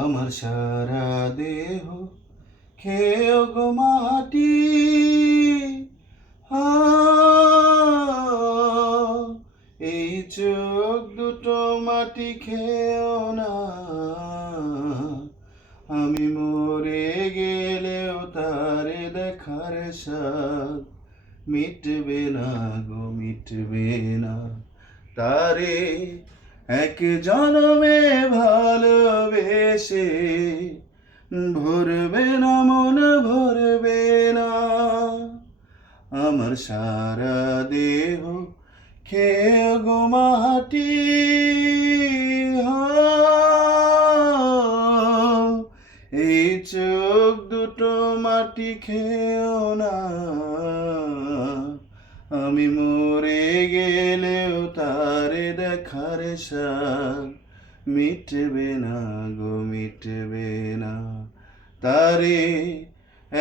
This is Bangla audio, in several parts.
আমার সারা দেহ খেয়ে গো মাটি। হা, এই চোখ দুটো মাটি খেয়েও না। আমি মরে গেলেও তারে দেখার স্বাদ মিটবে না গো, মিটবে না। তারে এক জনমে ভালোবেসে ভরবে না, মন ভরবে না। আমার সারা দেহ খেয়ে গো মাটি। এই চোখ দুটো মাটি খেয়েও না। আমি মরে গেলেও তারে দেখার স্বাদ মিটবে না গো, মিটবে না। তারে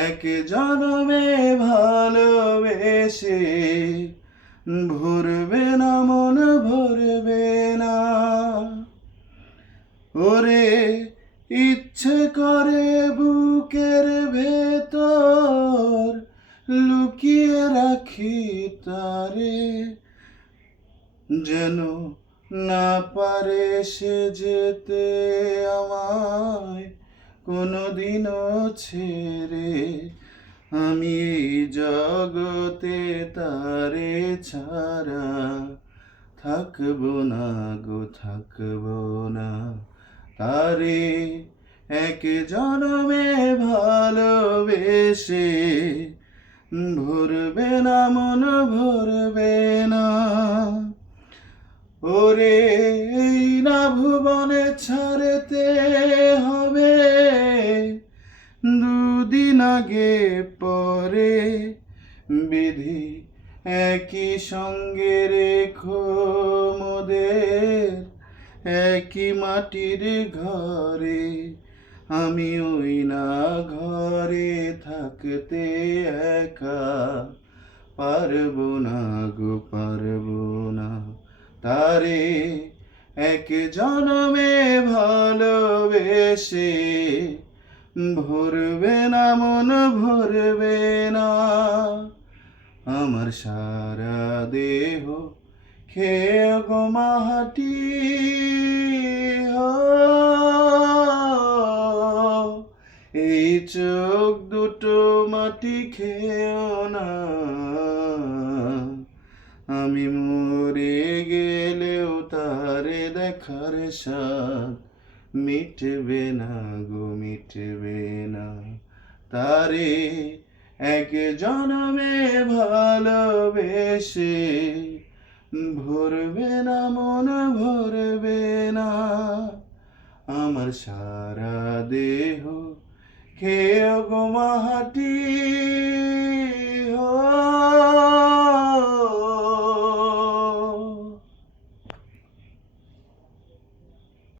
এক জনমে ভালোবেসে ভরবে না, মন ভরবে না। ওরে ইচ্ছে করে বুকের ভেতর লুকিয়ে রাখি তারে, যেন না পারে সে যেতে আমায় কোনোদিনও ছেড়ে। আমি এই জগতে তারে ছাড়া থাকবো না গো, থাকবো না। তারে এক জনমে ভালোবেসে ভরবে না, মন ভরবে না। ওরে এই না ভুবনে ছাড়তে হবে, দুদিন আগে পরে বিধি একই সঙ্গে রেখো মোদের একই মাটির ঘরে। আমি ওই না ঘরে থাকতে একা পারবো না গো, পারবো না। তারে এক জনমে ভালোবেসে ভরবে না, মন ভরবে না। আমার সারা দেহ খেয়ে গো মাটি। এই চোখ দুটো মাটি খেয়েও না। আমি মরে গেলেও তারে দেখার স্বাদ মিটবে না গো, মিটবে না। তারে এক জনমে ভালোবেসে ভরবে না, মন ভরবে না। আমার সারা দেহ খেয়ে গো মাটি।